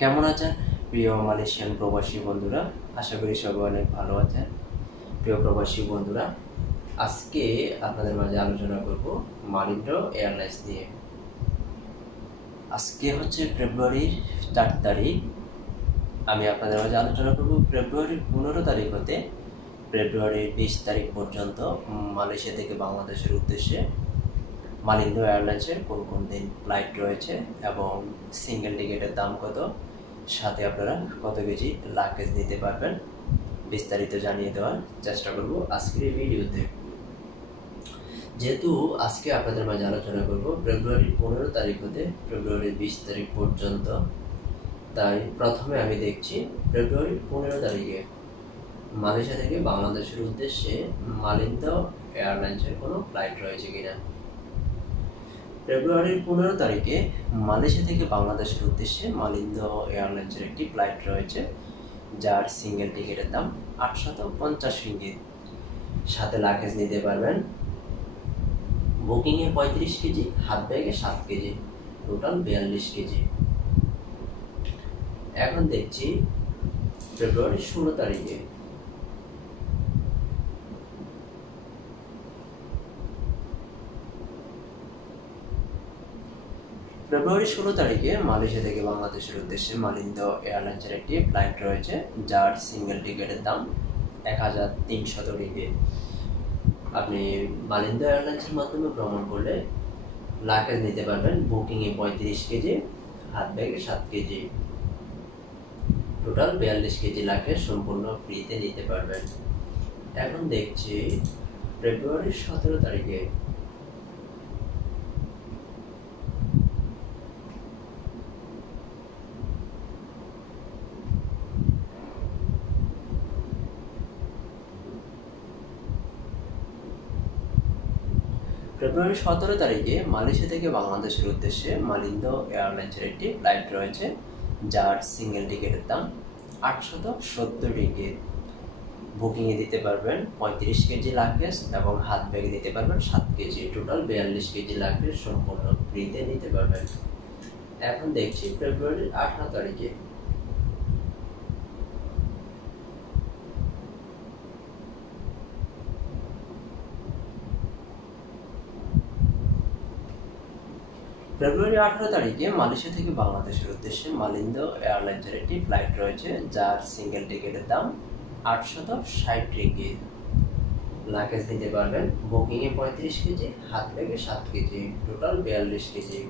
কেমন আছেন প্রিয় মালয়েশিয়ান প্রবাসী বন্ধুরা? আশা করি সবাই অনেক ভালো আছেন। প্রিয় প্রবাসী বন্ধুরা, আজকে আপনাদের মাঝে আলোচনা করব মালিন্দ্র এয়ারলাইন্স নিয়ে। আজকে হচ্ছে ফেব্রুয়ারির 4 তারিখ। আমি আপনাদের মাঝে আলোচনা করব ফেব্রুয়ারির 15 তারিখ হতে ফেব্রুয়ারির 20 তারিখ পর্যন্ত মালয়েশিয়া থেকে বাংলাদেশের উদ্দেশ্যে মালিন্দ্র এয়ারলাইন্সের কোন কোন দিন ফ্লাইট রয়েছে এবং সিঙ্গেল টিকিটের দাম কত, সাথে আপনারা কত কেজি লাগেজ নিতে পারবেন, বিস্তারিত জানিয়ে দেওয়ার চেষ্টা করব আজকের এই ভিডিওতে। যেহেতু আজকে আপনাদের মাঝে আলোচনা করব ফেব্রুয়ারির 15 তারিখ হতে ফেব্রুয়ারির 20 তারিখ পর্যন্ত, তাই প্রথমে আমি দেখছি ফেব্রুয়ারির 15 তারিখে মালয়েশিয়া থেকে বাংলাদেশের উদ্দেশ্যে মালিন্দ্র এয়ারলাইন্সের কোনো ফ্লাইট রয়েছে কিনা। ফেব্রুয়ারির 15 তারিখে মালয়েশিয়া থেকে বাংলাদেশের উদ্দেশ্যে মালিন্দ্র এয়ারলাইন্সের একটি ফ্লাইট রয়েছে, যার সিঙ্গেল টিকিটের দাম 850 রিঙ্গিত। সাথে লাগেজ নিতে পারবেন বুকিংয়ে 35 কেজি, হাত ব্যাগে 7 কেজি, টোটাল 42 কেজি। এখন দেখছি ফেব্রুয়ারির 16 তারিখে ফেব্রুয়ারি 16 তারিখে মালয়েশিয়া থেকে বাংলাদেশের উদ্দেশ্যে মালিন্দ্র এয়ারলাইন্সের একটি ফ্লাইট রয়েছে, যার সিঙ্গেল টিকিটের দাম 1300 রিঙ্গিত। আপনি মালিন্দ্র এয়ারলাইন্সের মাধ্যমে ভ্রমণ করলে লাগেজ নিতে পারবেন বুকিংয়ে 35 কেজি, হাত ব্যাগে 7 কেজি, টোটাল 42 কেজি লাগেজ সম্পূর্ণ ফ্রিতে নিতে পারবেন। এখন দেখছি ফেব্রুয়ারির 17 তারিখে ফেব্রুয়ারি 17 তারিখে মালয়েশিয়া থেকে বাংলাদেশের উদ্দেশ্যে মালিন্দ্র এয়ারলাইন্সের একটি ফ্লাইট রয়েছে, যার সিঙ্গেল টিকিটের দাম 870 রিঙ্গিত। বুকিংয়ে দিতে পারবেন 35 কেজি লাগেজ এবং হাত ব্যাগে দিতে পারবেন 7 কেজি, টোটাল 42 কেজি লাগেজ সম্পূর্ণ ফ্রিতে নিতে পারবেন। এখন দেখছি ফেব্রুয়ারির 18 তারিখে ফেব্রুয়ারি 18 তারিখে মালয়েশিয়া থেকে বাংলাদেশের উদ্দেশ্যে মালিন্দ্র এয়ারলাইন্সের একটি ফ্লাইট রয়েছে, যার সিঙ্গেল টিকিটের দাম 860 রিঙ্গিত। লাগেজ নিতে পারবেন বুকিংয়ে 35 কেজি, হাত ব্যাগে 7 কেজি, টোটাল 42 কেজি।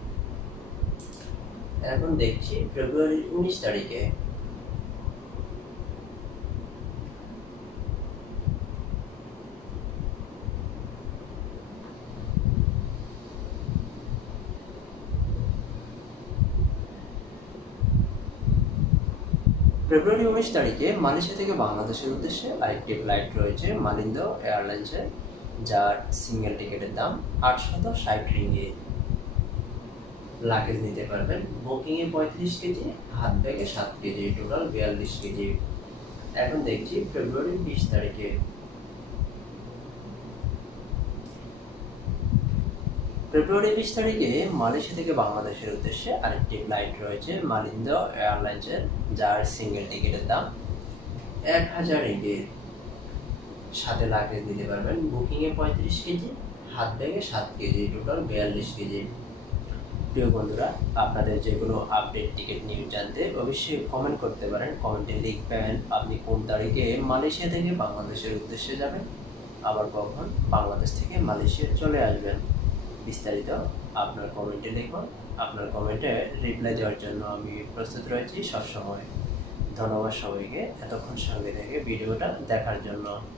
এখন দেখছি ফেব্রুয়ারির 19 তারিখে ফেব্রুয়ারি 19 তারিখে মালয়েশিয়া থেকে বাংলাদেশের উদ্দেশ্যে আরেকটি ফ্লাইট রয়েছে মালিন্দ্র এয়ারলাইন্সের, যার সিঙ্গেল টিকিটের দাম 860 রিঙ্গিত। লাগেজ নিতে পারবেন বুকিংয়ে 35 কেজি, হাত ব্যাগে 7 কেজি, টোটাল 42 কেজি। এখন দেখছি ফেব্রুয়ারি 20 তারিখে ফেব্রুয়ারি 20 তারিখে মালয়েশিয়া থেকে বাংলাদেশের উদ্দেশ্যে আরেকটি ফ্লাইট রয়েছে মালিন্দ্র এয়ারলাইন্সের, যার সিঙ্গেল টিকিটের দাম 1000 রিঙ্গিত। সাথে লাগেজ নিতে পারবেন বুকিংয়ে 35 কেজি, হাত ব্যাগে 7 কেজি, টোটাল 42 কেজি। প্রিয় বন্ধুরা, আপনাদের যে কোনো আপডেট টিকিট নিউজ জানতে অবশ্যই কমেন্ট করতে পারেন। কমেন্টে লিখবেন আপনি কোন তারিখে মালয়েশিয়া থেকে বাংলাদেশের উদ্দেশ্যে যাবেন, আবার কখন বাংলাদেশ থেকে মালয়েশিয়া চলে আসবেন। বিস্তারিত আপনার কমেন্টে লিখুন। আপনার কমেন্টে রিপ্লাই দেওয়ার জন্য আমি প্রস্তুত রয়েছি সবসময়। ধন্যবাদ সবাইকে এতক্ষণ সঙ্গে থেকে ভিডিওটা দেখার জন্য।